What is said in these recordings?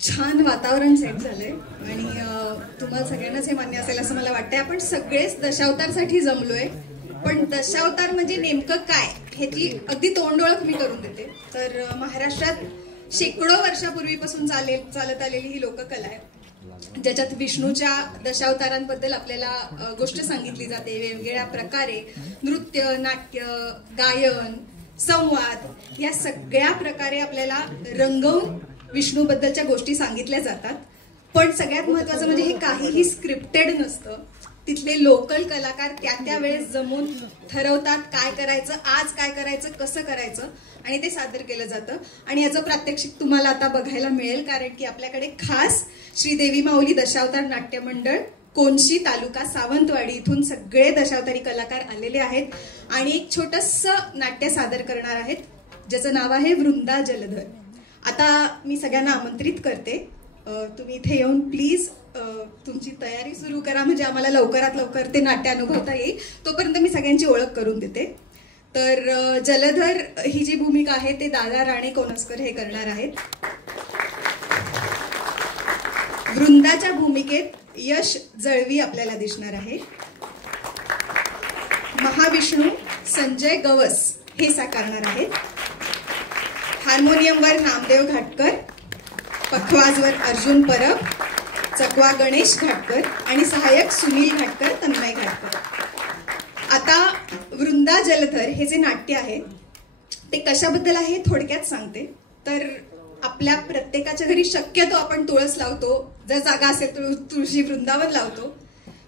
छान वातावरण सेट झालंय आणि तुम्हाला सगळ्यांनाच हे मान्य असेल असं मला वाटतंय. आपण सगळेच दशावतारसाठी जमलोय, पण दशावतार म्हणजे नेमकं काय ह्याची अगदी तोंड ओळख मी करून देते. तर महाराष्ट्रात शेकडो वर्षापूर्वीपासून चालत आलेली ही लोककला आहे, ज्याच्यात विष्णूच्या दशावतारांबद्दल आपल्याला गोष्ट सांगितली जाते. वेगवेगळ्या प्रकारे नृत्य, नाट्य, गायन, संवाद या सगळ्या प्रकारे आपल्याला रंगवून विष्णूबद्दलच्या गोष्टी सांगितल्या जातात. पण सगळ्यात महत्वाचं म्हणजे हे काहीही स्क्रिप्टेड नसतं. तिथले लोकल कलाकार त्या वेळेस जमून ठरवतात काय करायचं, आज काय करायचं, कसं करायचं आणि ते सादर केलं जातं. आणि याचं प्रात्यक्षिक तुम्हाला आता बघायला मिळेल, कारण की आपल्याकडे खास श्रीदेवी माऊली दशावतार नाट्य मंडळ, कोनशी, तालुका सावंतवाडी इथून सगळे दशावतारी कलाकार आलेले आहेत आणि एक छोटंसं नाट्य सादर करणार आहेत, ज्याचं नाव आहे वृंदा जलधर. आता मी सगळ्यांना आमंत्रित करते, तुम्ही इथे येऊन प्लीज तुमची तयारी सुरू करा, म्हणजे आम्हाला लवकरात लवकर ते नाट्य अनुभवता येईल. तोपर्यंत मी सगळ्यांची ओळख करून देते. तर जलधर ही जी भूमिका आहे ते दादा राणे कोनसकर हे करणार आहेत. वृंदाच्या भूमिकेत यश जळवी आपल्याला दिसणार आहे. महाविष्णू संजय गवस हे साकारणार आहेत. हार्मोनियमवर नामदेव घाटकर, पखवाजवर अर्जुन परब, चकवा गणेश घाटकर आणि सहाय्यक सुनील घाटकर, तन्मय घाटकर. आता वृंदा जलधर हे जे नाट्य आहे ते कशाबद्दल आहे थोडक्यात सांगते. तर आपल्या प्रत्येकाच्या घरी शक्यतो आपण तुळस लावतो, जर जागा असेल तर तुळशी वृंदावन लावतो.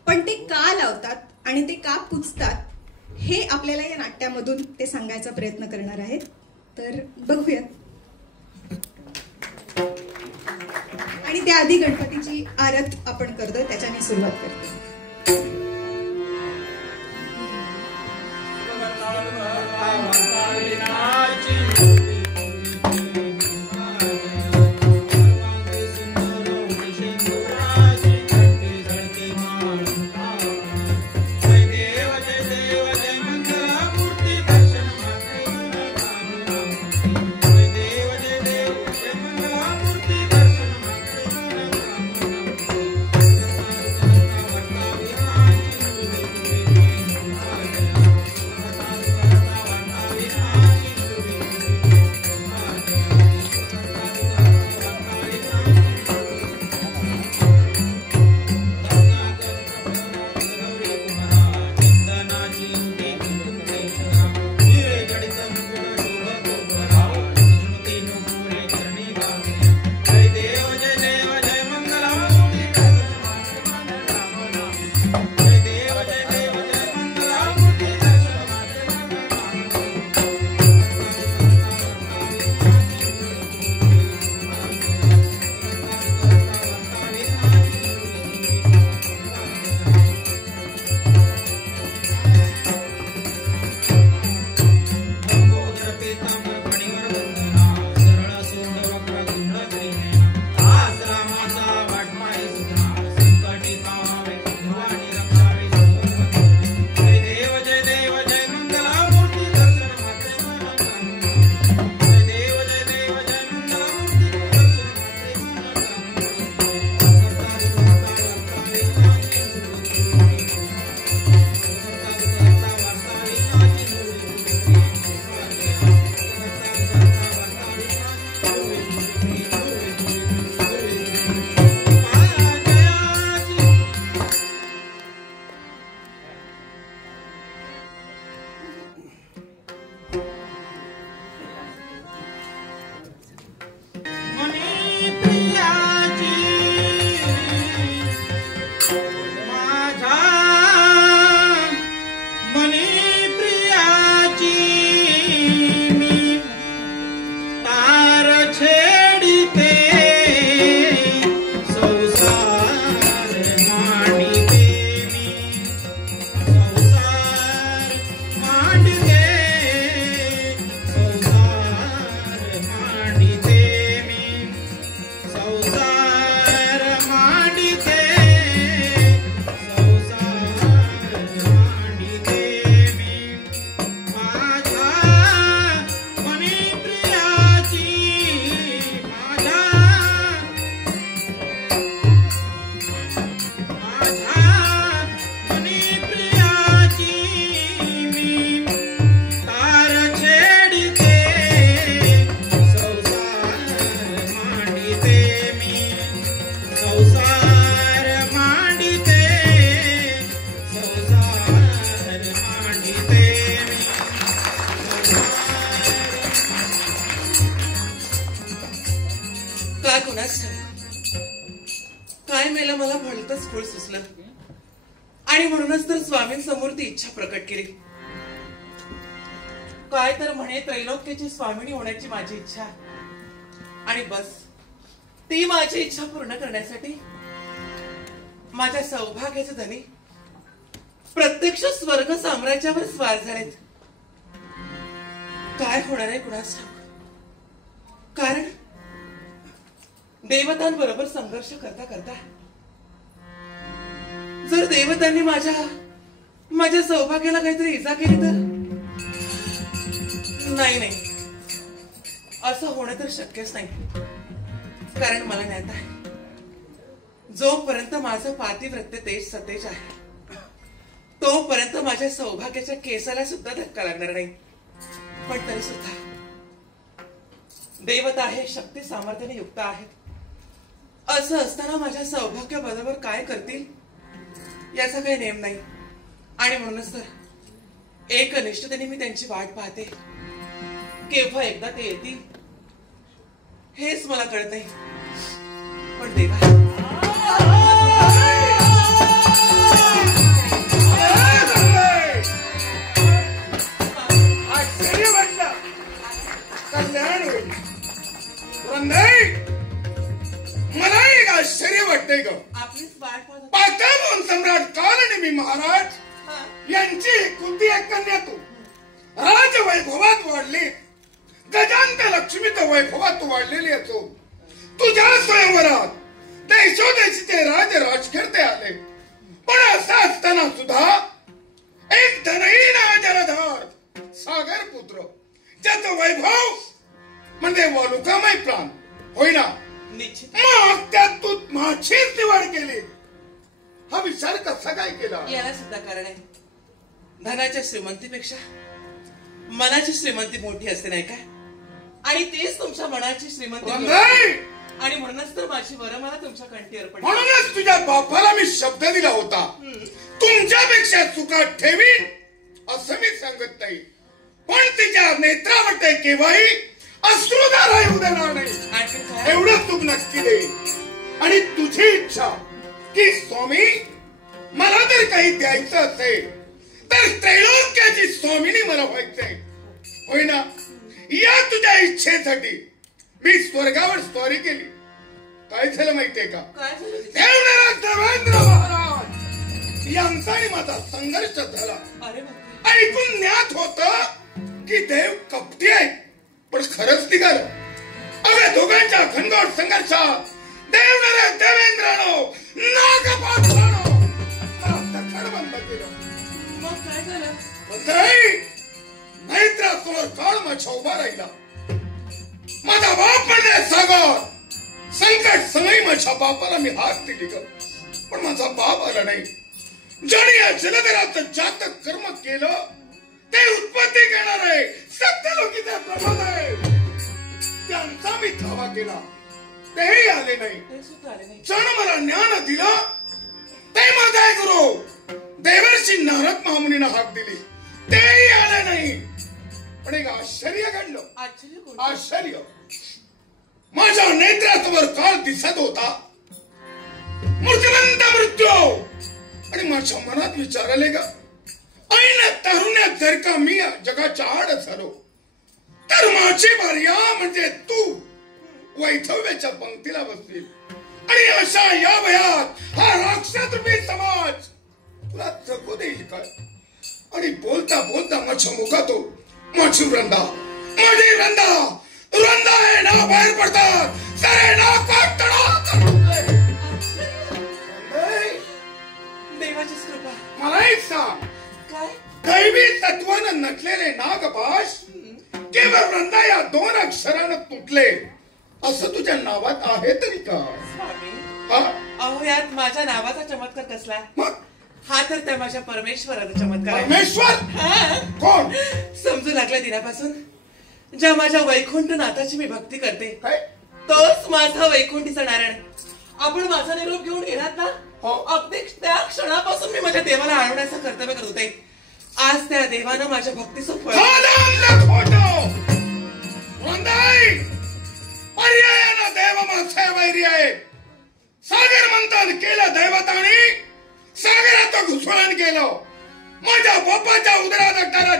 पण ते का लावतात आणि ते का पुजतात हे आपल्याला या नाट्यामधून ते सांगायचा प्रयत्न करणार आहेत. तर बघूयात. आणि त्याआधी गणपतीची आरत आपण करतोय, त्याच्याने सुरुवात करतो. कुणाच काय मेला मला भलतच फूळ सुचलं आणि म्हणूनच तर स्वामींसमोर ती इच्छा प्रकट केली. काय तर म्हणे त्रैलोक्याची स्वामिनी होण्याची माझी इच्छा आणि बस ती माझी इच्छा पूर्ण करण्यासाठी माझ्या सौभाग्याचे धनी प्रत्यक्ष स्वर्ग साम्राज्यावर स्वार झालेत. काय होणार आहे कुणास ठाऊक. कारण देवतांबरोबर संघर्ष करता करता जर देवतांनी माझ्या सौभाग्याला काहीतरी इजा केली तर नाही असं होणं तर शक्यच नाही. कारण मला ज्ञात आहे जोपर्यंत माझं पातिव्रत्य तेज सतेज आहे तोपर्यंत माझ्या सौभाग्याच्या केसाला सुद्धा धक्का लागणार नाही. पण तरी सुद्धा देवता आहे, शक्ती सामर्थ्याने युक्त आहेत. असं असताना माझ्या सौभाग्याबरोबर काय करतील याचा काही नेम नाही आणि म्हणूनच तर एकनिष्ठतेने मी त्यांची वाट पाहते. केव्हा एकदा ते येतील हेच मला कळत नाही. पण देवा कल्याण होईल. मला एक आश्चर्य वाटतंय ग. आपलीच वाट पाताळून सम्राट कालनेमी महाराज यांची कुंती एक कन्या तू राजवैभवात वाढली. गजांत लक्ष्मीत वैभवात तू वाढलेली असो. तुझ्या स्वयंवरात देशोदेशीचे राजखेळते आले. पण असं असताना सुद्धा एक धनहीन जलधार सागर पुत्र ज्याचं वैभव म्हणजे वालुकामय प्राण होईना निश्चित मग त्यात तू माझीच निवड केली. हा विचार कसा काय केला. याला सुद्धा कारण आहे. धनाच्या श्रीमंतीपेक्षा मनाची श्रीमंती मोठी असते नाही काय. आणि तेच तुमच्या मनाची श्रीमंती आणि म्हणूनच तर माझी वरं मला तुमच्या कंठी अर्पण. म्हणूनच तुझ्या बापाला मी शब्द दिला होता तुमच्यापेक्षा चुका ठेवीन असं मी सांगत नाही. पण तिच्या नेत्रावरती केव्हाही अश्रुधारा येऊ देणार नाही एवढं तू नक्की दे. आणि तुझी इच्छा की स्वामी मला जर काही द्यायचं असेल तर त्रैलोक्याची स्वामिनी मला व्हायचंय होईना. या तुझ्या इच्छेसाठी मी स्वर्गावर स्वारी केली. काय झालं माहितीये का. देवेंद्र महाराज यांचा आणि माझा संघर्ष झाला. ऐकून ज्ञात होत की देव कपटी आहे पण खरंच निघालं. अगं दोघांच्या घनघोर संघर्षात देवेंद्रानो नागपाठानो दखड बंद केलं. मग काय झालं. नैत्रासमोर काळ माझा उभा राहिला. माझा बाप म्हणजे सागर. संकट समय माझ्या बापाला मी हात दिली ग. पण माझा बाप आला नाही. ज्याने या जलधराचं जातक कर्म केलं ते उत्पत्ती घेणार आहे. सत्यलोकीचा प्रभाव आहे. त्यांचा मी धावा केला तेही आले नाही. जण मला ज्ञान दिलं ते माझा गुरु देवर्षी नारद महामुनीनं हाक दिली तेही आले नाही. पण एक आश्चर्य घडलं. आश्चर्य माझ्या नेत्रासमोर काळ दिसत होता मूर्तिमंत मृत्यू. आणि माझ्या मनात विचार आले ग ऐन तारुण्यात जर का मी जगाच्या आड झालो तर माझी भार्या म्हणजे तू वैधव्याच्या पंक्तीला बसतील. आणि अशा या वयात हा राक्षस रूपी समाज तुला जगू देईल काय. आणि बोलता बोलता माझ्या मुखात माझी वृंदा हे नाव बाहेर पडतात. सारे नाव देवाची कृपा. मला एक सांग काय दैवी तत्वानं नटलेले नागपाश केवळ वृंदा या 2 अक्षरानं तुटले असं तुझ्या नावात आहे तरी का. अहो यात माझ्या नावाचा चमत्कार कसला. हा तर त्या माझ्या परमेश्वराचा चमत्कार आहे. परमेश्वर कोण समजू लागल्या दिनापासून ज्या माझ्या वैकुंठ नाथाची मी भक्ती करते तोच माझा वैकुंठीचा नारायण. आपण माझा निरोप घेऊन गेलात ना अगदी त्या क्षणापासून मी माझ्या देवाला आणण्याचं कर्तव्य करत होते. आज त्या देवानं माझ्या भक्तीचं फळ. पर्यायानं देव माझे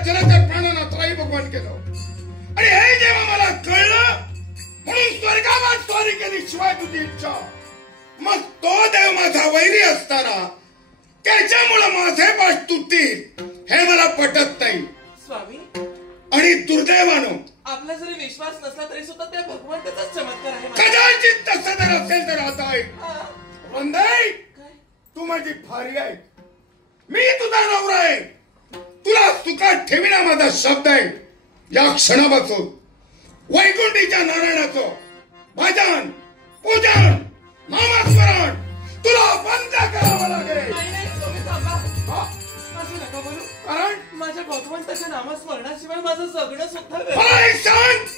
जलचर प्राण्यांना त्राई भगवान केलं. आणि हे जेव्हा मला कळलं म्हणून स्वर्गावर स्वारी केली शिवाय तुझी इच्छा. मग तो देव माझा वैरी असताना त्याच्यामुळे माझे पाठ तुटतील हे मला पटत नाही. स्वामी, आणि दुर्दैवानं आपला जरी विश्वास नसला तरी सुद्धा त्या भगवंताचाच चमत्कार आहे. कदाचित तसं जर असेल तर आता ऐक. वंदे, तू माझी भारी आहे, मी तुझा नवरा आहे, तुला सुखात ठेविना माझा शब्द आहे. या क्षणापासून वैकुंठीच्या नारायणाचं भजन पूजन नामस्मरण तुला बंद करावं लागेल. कारण माझ्या भगवंताच्या नामस्मरणाशिवाय माझं जगणं सुद्धा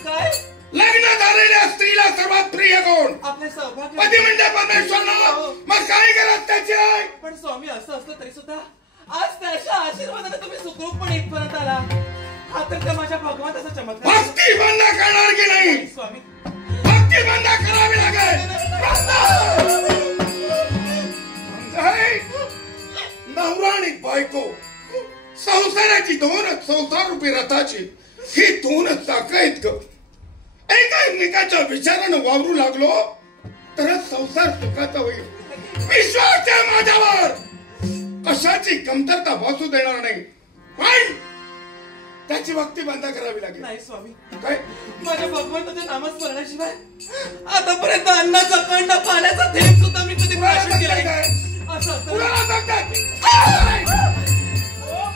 काय. लग्न झालेल्या स्त्रीला सर्वात प्रिय कोण? आपले सौभाग्य पती म्हणजे परमेश्वर. मग काय करत त्याची आहे? पण स्वामी, असं असलं तरी सुद्धा आज त्याच्या आशीर्वादाने तुम्ही सुखरूपपणे इथपर्यंत आला. हा तर त्या माझ्या भगवंताचा चमत्कार. भक्ती बंद करणार की नाही स्वामी? भक्ती बंद करावी लागेल. नवरा आणि बायको संसाराची दोनच, संसार रूपी रथाची ही दोनच चाकं आहेत ग. एका एकमेकाच्या विचारानं वावरू लागलो तरच संसार सुखाचा होईल. विश्वास आहे माझ्यावर, कशाची कमतरता भासू देणार नाही. पण त्याची भक्ती बंद करावी लागेल. नाही स्वामी, काय माझ्या भगवंताच्या नामस्मरणाशिवाय आतापर्यंत अन्नाचा कंड, पाण्याचा थेंब सुद्धा मी कधी प्राशन केला नाही. असं असतं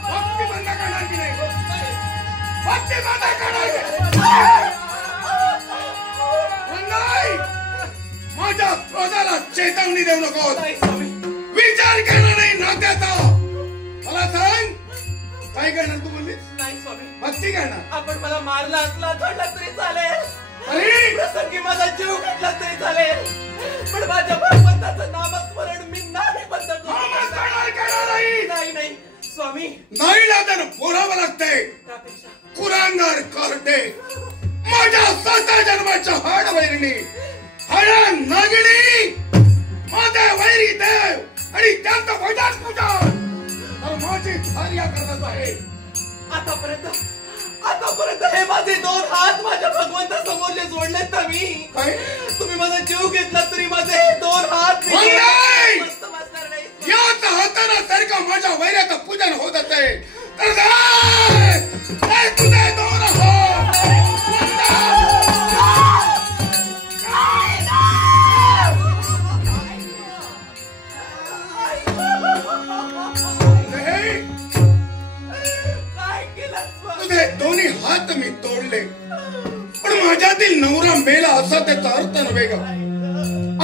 भक्ती बंद करणार की नाही? भक्ती बंद करणार नाही. माझ्या क्रोधाला चेतावणी देऊ नको. विचार करणार नाही नात्याचा. मला सांग, काय करणार तू बोललीस? नाही स्वामी, भक्ती करणार. आपण मला मारला असला चढला तरी चालेल, अरे प्रसंगी माझा जीव घेतला तरी चालेल, पण माझ्या भगवंताचं नामस्मरण मी नाही बंद करणार नाही. नाही स्वामी, नाही लादन बोलावं लागतंय. त्यापेक्षा कुरांगार करते माझ्या 7 जन्माच्या हाड वैरिणी हळा नागिणी माझे वैरी देव आणि त्यांचं भजन पूजन तर माझी भार्या करत आहे. आतापर्यंत हे माझे 2 हात माझ्या भगवंतासमोर जे जोडलेत ना मी, तुम्ही माझा जीव घेतला तरी माझे हे 2 हात मस्त वाचणार नाही. याच हाताना जर का माझ्या वैर्याचं पूजन होत असेल तर तुझे 2 हात तुझे 2 हात मी तोडले, पण माझ्यातील नवरा मेला असा त्याचा अर्थ नव्हे ग.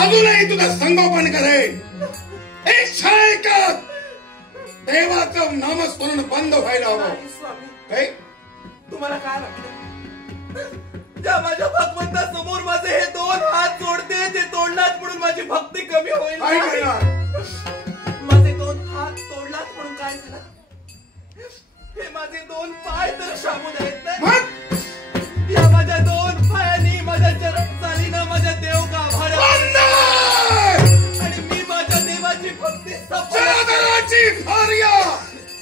अजूनही तुझं संगोपन करेल. इच्छा आहे का देवाचं नामस्मरण बंद व्हायला हवं? काय तुम्हाला काय वाटतं? ज्या माझ्या भगवंतासमोर माझे हे 2 हात जोडते ते तोडलाच म्हणून माझी भक्ती कमी होईल? काय करणार? माझे 2 हात तोडलाच म्हणून काय झालं? हे माझे 2 पाय तर शाबूत आहेत ना. या माझ्या 2 पायांनी माझ्या चरण चालीनं माझ्या देव गाभाऱ्यात आणि मी माझ्या देवाची भक्ती जनार्दनाची भार्या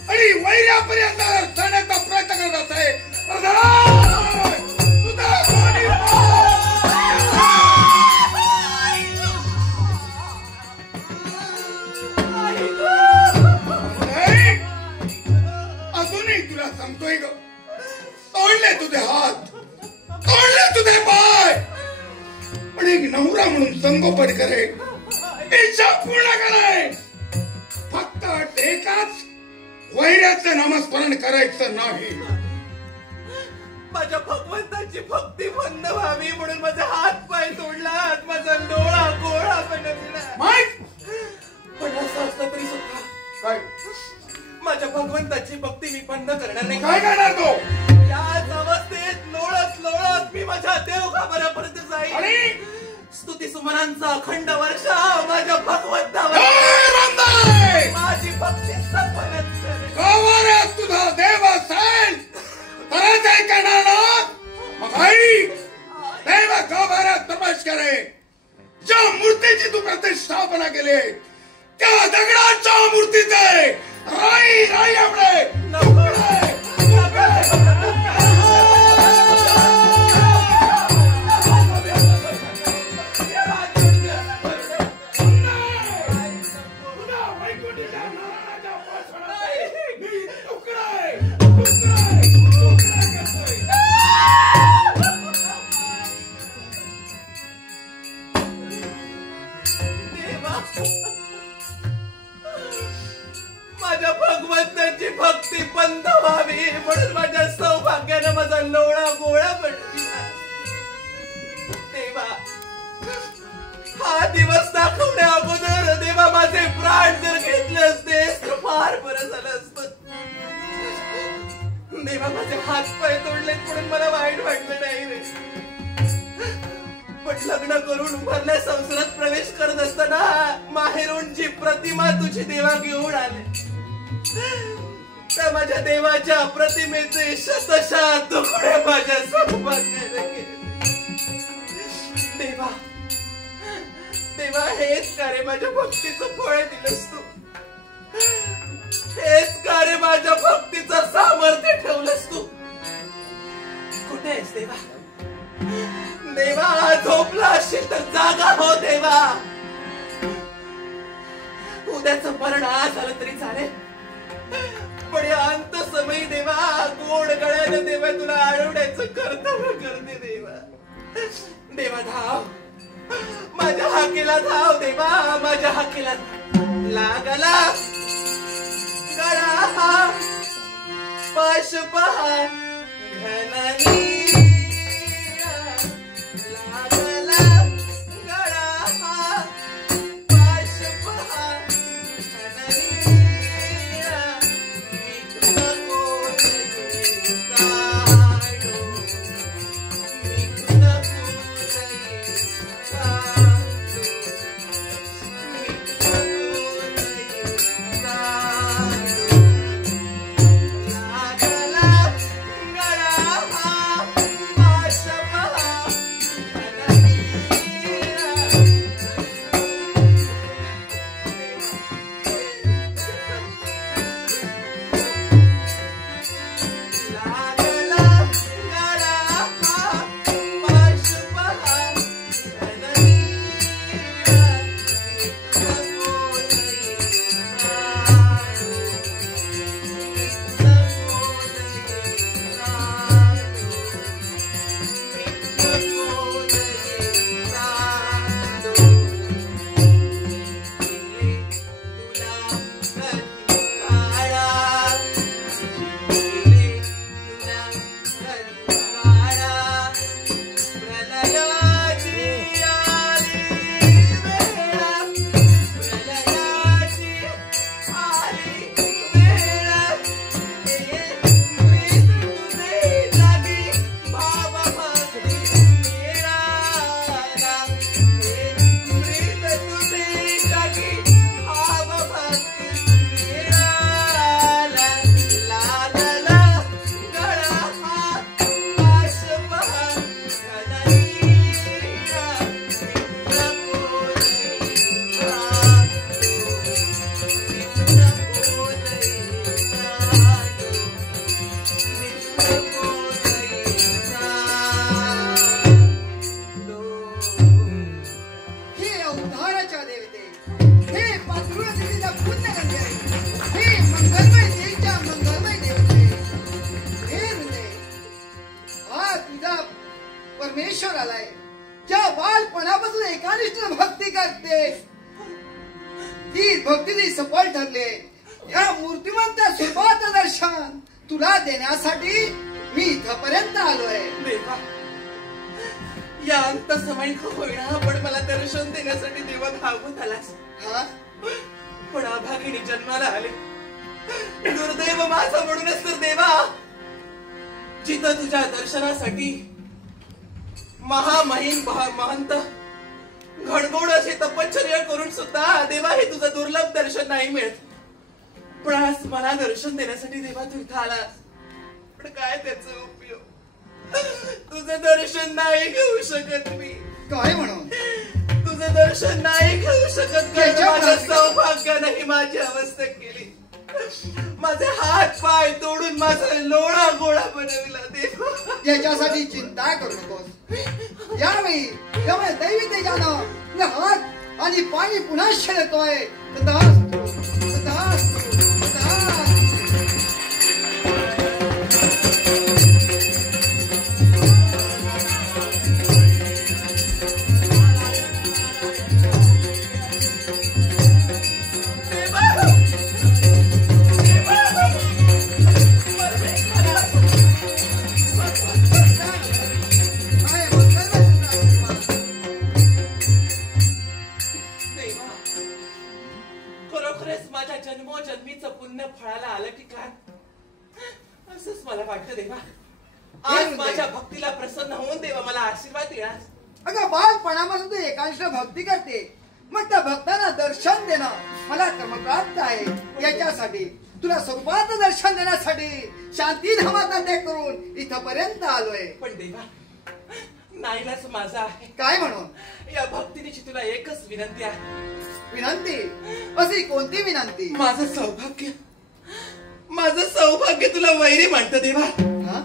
आणि वैर्यापर्यंत जाण्याचा प्रयत्न करत आहे. अजूनही तुला सांगतोय ग, तोडले तुझे हात, तोडले तुझे पाय, पण एक नवरा म्हणून संगोपन करे, इच्छा पूर्ण करे. फक्त एकाच वैर्याचं नामस्मरण करायचं नाही. माझ्या भगवंताची भक्ती बंद व्हावी म्हणून माझे हात पाय तोडलात, माझा डोळा गोळा बनवला. पण असं असलं तरी सुद्धा काय माझ्या भगवंताची भक्ती मी बंद करणार नाही. काय करणार तो? याच अवस्थेत लोळत लोळत मी माझ्या देव गाभाऱ्यापर्यंत जाईल आणि स्तुती सुमनांचा अखंड वर्षा माझ्या भगवंतावर माझी भक्ती संपन्न गाभाऱ्यात तुझा देव असेल तरच काय करणार ना. मग आई देव गाभाऱ्यात प्रवेश करे. ज्या मूर्तीची तू प्रतिष्ठापना केली त्या दगडाच्या मूर्तीचे राई राई आपले हातपाय तोडलेत म्हणून मला वाईट वाटलं नाही रे. पण लग्न करून भरल्या संसारात प्रवेश करत असताना माहेरून जी प्रतिमा तुझी देवा घेऊन आले, त्या माझ्या देवाच्या प्रतिमेचे शतशः तुकडे माझ्या सौभाग्याने गेले. देवा देवा, हेच का रे माझ्या भक्तीचं फळ दिलंस तू? हेच का रे माझ्या भक्तीचं सामर्थ्य ठेवलंस तू? कुठे आहेस देवा? देवा, झोपला असशील तर जागा हो देवा. उद्याचं मरण आज झालं तरी चालेल, पण या अंत समयी देवा गोड गळ्यानं देवा तुला आळवण्याचं कर्तव्य करते देवा. देवा धाव, माझ्या हाकेला धाव देवा, माझ्या हाकेला लागला गळा हा पाश पहा घननी परमेश्वर आलाय, ज्या बालपणापासून एकानिष्ठ भक्ती करते ती भक्तीची सफल ठरले. या मूर्तिमंत स्वरूपाचं दर्शन तुला देण्यासाठी मी इथपर्यंत आलोय. देवा, या अंत समय होईना पण मला दर्शन देण्यासाठी देवा धावत आलास. हा, पण अभागिनी जन्माला आले. दुर्दैव माझं म्हणूनच तर देवा, जिथं तुझ्या दर्शनासाठी महामहिम महंत घडघोड अशी तपश्चर्या करून सुद्धा देवा हे तुझं दुर्लभ दर्शन नाही मिळत. पण आज मला दर्शन देण्यासाठी देवा तू इथं आलास, पण काय त्याचा उपयोग? तुझं दर्शन नाही घेऊ शकत मी. काय म्हणून तुझं दर्शन नाही घेऊ शकत? माझ्या सौभाग्याने माझी अवस्था केली. माझे हात पाय तोडून माझा लोळा गोळा बनविला देवा. याच्यासाठी चिंता करू नकोस. यावेळी दैवी तेजानं हात आणि पाणी पुन्हा शिरतोय. खरोखरच माझ्या जन्मोजन्मीचं पुण्य फळाला वाटतं देवा आज माझ्या भक्तीला प्रसन्न होऊन देवा मला आशीर्वाद देणार. अगं बाळपणापासून तू एकांश भक्ती करते, मग त्या भक्तांना दर्शन देणं मला क्रमप्राप्त आहे. याच्यासाठी तुला स्वरूपात दर्शन देण्यासाठी शांतीधामाचा त्याग करून इथपर्यंत आलोय. पण देवा नाईलाज माझा आहे. काय म्हणून? या भक्तीची तुला एकच विनंती आहे. विनंती? अशी कोणती विनंती? माझं सौभाग्य तुला वैरी म्हणतं देवा. हा?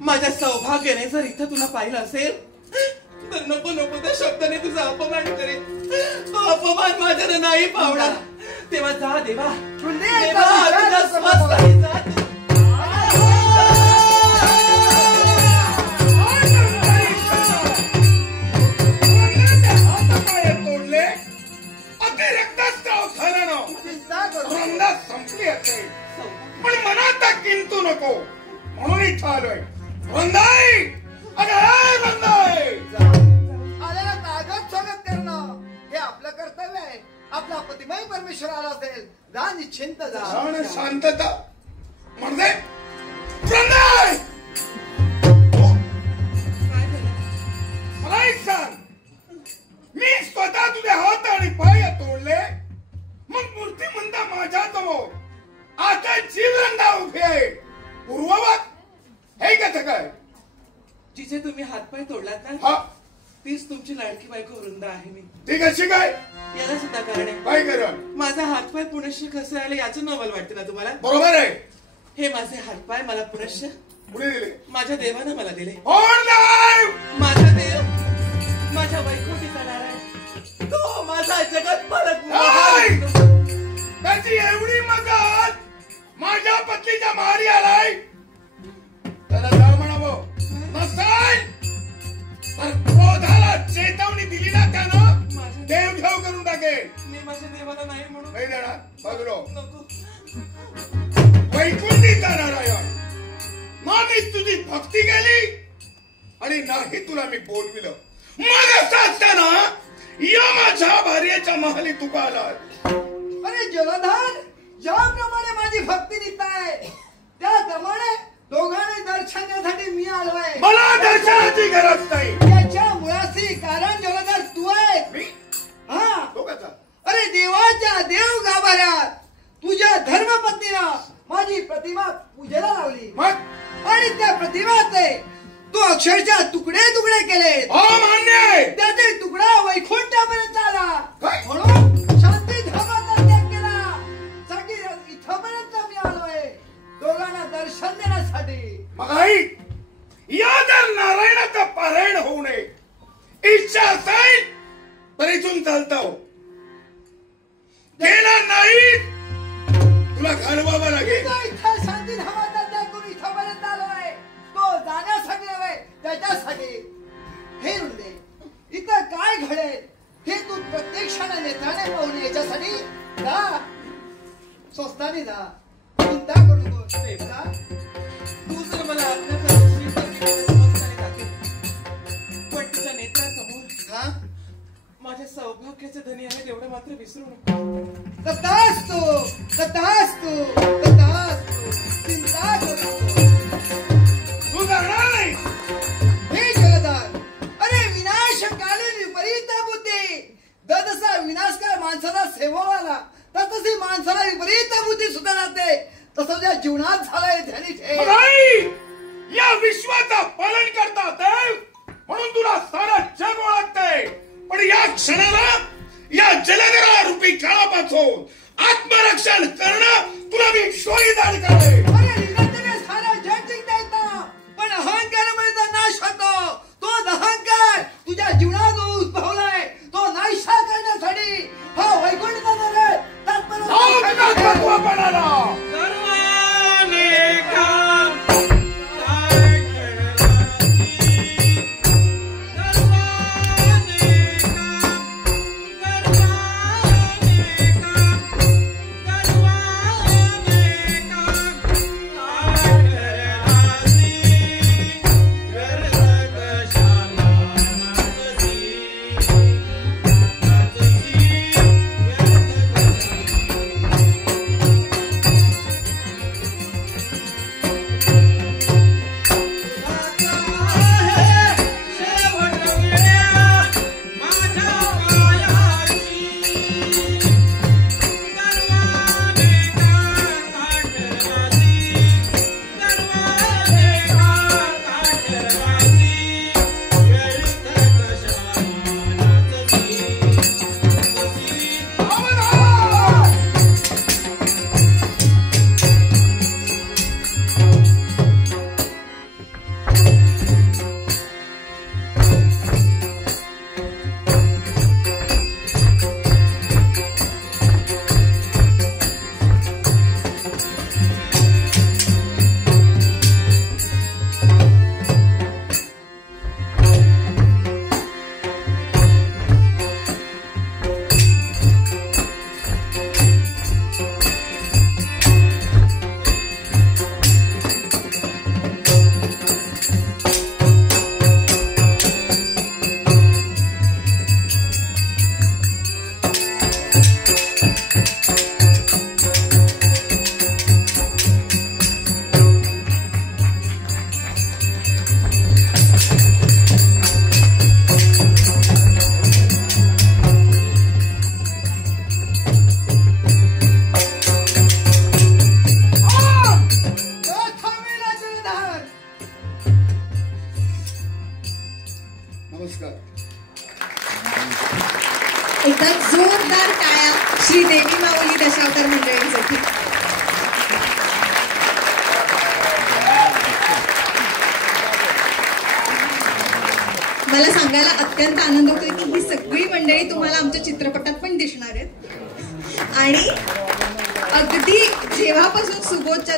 माझ्या सौभाग्याने जर इथं तुला पाहिलं असेल तर नको नको त्या शब्दाने तुझा अपमान करेल. तो अपमान माझ्याला नाही पावणार. तेव्हा जा देवा. देवा, तुला समजतं जा तू. तोडले अति रक्तस्राव झाल्यानं रंगा संपली असेल, पण मनात किंतु नको म्हणून इथं आलोय. रंगाई, अगं रंगाई, आलेला तागत स्वागत करणं हे आपलं कर्तव्य आहे. आपला प्रतिमय परमेश्वर आला असेल, जा निश्चिंत जा. शांतता म्हणजे रंगाई, मला एक सांग, मी स्वतः तुझे हात आणि पाय तोडले, मग मूर्ती म्हणता माझ्या समोर आता जीवरंगा उभी आहे. पूर्ववत हे कसं काय? जिचे तुम्ही हातपाय तोडलात ना, हा, तीच तुमची लाडकी बायको वृंदा आहे मी. ती कशी काय? याला सुद्धा कारण आहे. काय करण? माझा हातपाय पुनश्य कसे आले याचं नवल वाटते ना तुम्हाला? बरोबर आहे. हे माझे हातपाय मला पुनश्य पुढे दिले माझ्या देवानं मला दिले. कोण नाही? माझा देव माझ्या वैकुंठीचा नारायण, तो माझा जगत पालक. त्याची एवढी मदत माझ्या पत्नीच्या मारी आलाय, त्याला जा म्हणावं. नसेल तर क्रोधाला चेतावणी दिली ना त्यानं, देव घेऊ करून टाकेल. मी माझ्या देवाला नाही म्हणून नाही देणार. बाजूला नको. वैकुंठीचा नारायण, ना मी तुझी भक्ती केली आणि नाही तुला मी बोलविलं. मग असं असताना या माझ्या भार्याच्या महाली तुका आला. अरे जलधर, ज्याप्रमाणे माझी भक्ती दिसताय त्याप्रमाणे दोघांनी दर्शन देण्यासाठी मी आलोय. मला दर्शनाची गरज नाही. याच्या मुळाशी कारण जलधर तू आहे. मी? हा. तो कसा? अरे देवाच्या देव गाभाऱ्यात तुझ्या धर्मपत्नीनं माझी प्रतिमा पूजेला लावली, मग आणि त्या प्रतिमाचे तू अक्षरशः तुकडे तुकडे केले. मान्य आहे. त्याचे तुकडा वैकुंठापर्यंत आला. काय? म्हणून शांती धामाचा त्याग केला. साठी इथपर्यंत मी आलोय दोघांना दर्शन देण्यासाठी. मग आई, या जर नारायणाचा पारायण होऊ नये इच्छा असेल तर इथून चालतो. गेला नाही तुला घालवावं लागेल. इथं शांती धामाचा त्याग करून इथपर्यंत आलोय, तो जाण्यासाठी नव्हे त्याच्यासाठी. हे रुंदे, इथं काय घडेल हे तू प्रत्यक्षाने नेत्राने पाहून याच्यासाठी जा. स्वस्ताने जा, चिंता करू नको. जा. तू जर मला आज्ञा करशील तर मी माझ्या समस्ताने टाकेन. पण तुझ्या नेत्रासमोर हा? माझ्या सौभाग्याचे धनी आहेत एवढं मात्र विसरू नको. तथास्तु, तथास्तु, तथास्तु. चिंता करू नको. तू जाणार नाही. हे जलधर, अरे विनाशकालीन विपरीत बुद्धी जसा विनाशकाळ माणसाला सेवावाला तशी माणसाला विपरीत बुद्धी सुद्धा जाते. तसं त्या जीवनात झालंय ध्यानी ठेव. आई, या विश्वाचा पालन करता देव म्हणून तुला सारा जग ओळखते. पण या क्षणाला या जलधरा रूपी काळापासून आत्मरक्षण करणं तुला मी शोधीदार करेन. अरे निरंतरे सारा जग जिंकता येतं, पण अहंकारामुळे तर नाश होतो. तो अहंकार तुझ्या जीवनात उद्भवलाय, तो नाशा करण्यासाठी हा वैकुंठचा नरक तत्त्वपणाला जोरदार टाळ्या श्री देवी माऊली दशावतार मंडळींसाठी. मला सांगायला अत्यंत आनंद होतोय की ही सगळी मंडळी तुम्हाला आमच्या चित्रपटात पण दिसणार आहेत. आणि अगदी जेव्हापासून सुबोधच्या